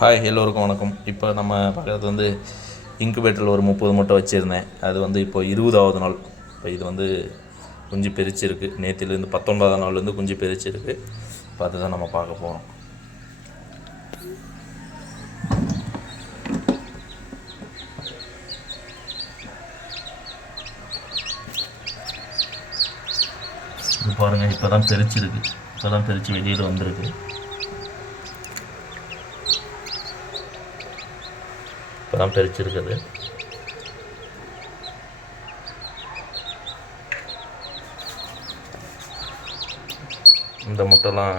Hi எல்லோருக்கும் வணக்கம். இப்போ நம்ம பார்க்குறது வந்து இன்குபேட்டரில் ஒரு 30 முட்டை வச்சுருந்தேன். அது வந்து இப்போ 20வது நாள். இப்போ இது வந்து குஞ்சு பெரிச்சிருக்கு. நேற்றுலேருந்து 19வது நாள்லேருந்து குஞ்சு பெரிச்சிருக்கு. இப்போ அதுதான் நம்ம பார்க்க போகிறோம். இது பாருங்கள், இப்போ தான் பெரிச்சிருக்கு. இப்போ தான் பெரிச்சு வெளியில் வந்திருக்கு. இப்போ தான் பெரிச்சிருக்குது. இந்த முட்டைலாம்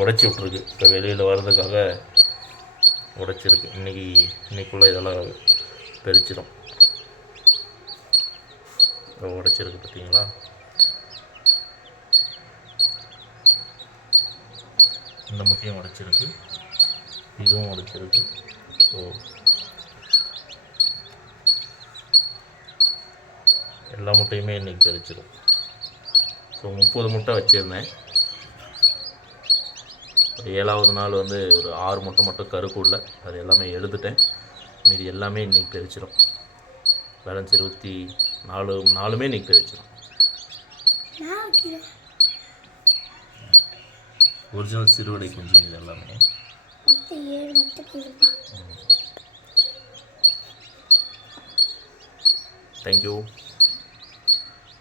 உடைச்சி விட்ருக்கு. இப்போ வெளியில் வர்றதுக்காக உடைச்சிருக்கு. இன்றைக்குள்ளே இதெல்லாம் பெரிச்சிடும். இப்போ உடைச்சிருக்கு பார்த்தீங்களா? இந்த முட்டையும் உடைச்சிருக்கு, இதுவும் உடைச்சிருக்கு. ஸோ எல்லா முட்டையுமே இன்றைக்கி பெரிச்சிடும். ஸோ 30 முட்டை வச்சுருந்தேன். 7வது நாள் வந்து ஒரு 6 முட்டை மட்டும் கருக்குள்ள, அது எல்லாமே எடுத்துட்டேன். மீதி எல்லாமே இன்றைக்கி பெரிச்சிடும். பேலன்ஸ் 24 இன்றைக்கி பெரிச்சிடும். ஒரிஜினல் சிறுவடை குஞ்சு இது எல்லாமே. தேங்க்யூ.